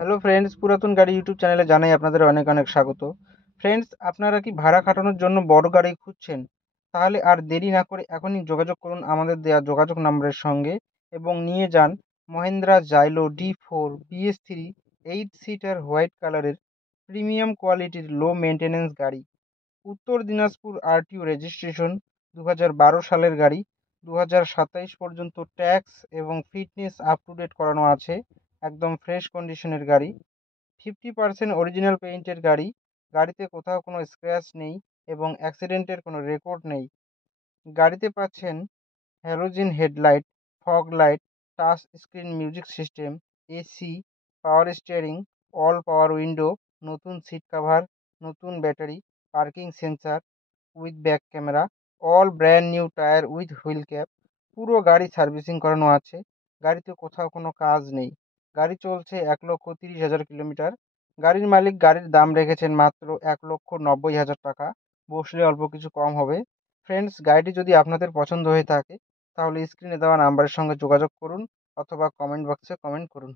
Hello friends, পুরাতন গাড়ি YouTube চ্যানেলে জানাই আপনাদের অনেক অনেক স্বাগত। ফ্রেন্ডস, আপনারা কি ভাড়া খাটানোর জন্য বড় গাড়ি খুঁজছেন? তাহলে আর দেরি না করে এখনই যোগাযোগ করুন আমাদের দেওয়া যোগাযোগ নম্বরের সঙ্গে এবং নিয়ে যান Mahindra Xylo D4 BS3 8 seater white কালারের প্রিমিয়াম কোয়ালিটির লো মেনটেন্যান্স গাড়ি। উত্তর দিনাজপুর আরটিও রেজিস্ট্রেশন, 2012 সালের গাড়ি। 2027 পর্যন্ত ট্যাক্স এবং ফিটনেস আপ টু ডেট করানো আছে। একদম ফ্রেশ কন্ডিশনের গাড়ি। 50% অরিজিনাল পেইন্টের গাড়ি। গাড়িতে কোথাও কোনো স্ক্র্যাচ নেই এবং অ্যাক্সিডেন্টের কোনো রেকর্ড নেই। গাড়িতে পাচ্ছেন halogen headlight, fog light, touch screen music system, AC, power steering, all power window, নতুন সিট কাভার, নতুন battery, parking sensor with back camera, all brand new tyre with wheel cap. পুরো গাড়ি সার্ভিসিং করানো আছে। গাড়িতে কোথাও কোনো কাজ নেই। গাড়ি চলছে 1,30,000 কিলোমিটার। গাড়ির মালিক গাড়ির দাম রেখেছেন মাত্র 1,90,000 টাকা। বসলে অল্প কিছু কম হবে। ফ্রেন্ডস, গাড়িটি যদি আপনাদের পছন্দ হয়ে থাকে তাহলে স্ক্রিনে দেওয়া নাম্বারের সঙ্গে যোগাযোগ করুন অথবা কমেন্ট বক্সে কমেন্ট করুন।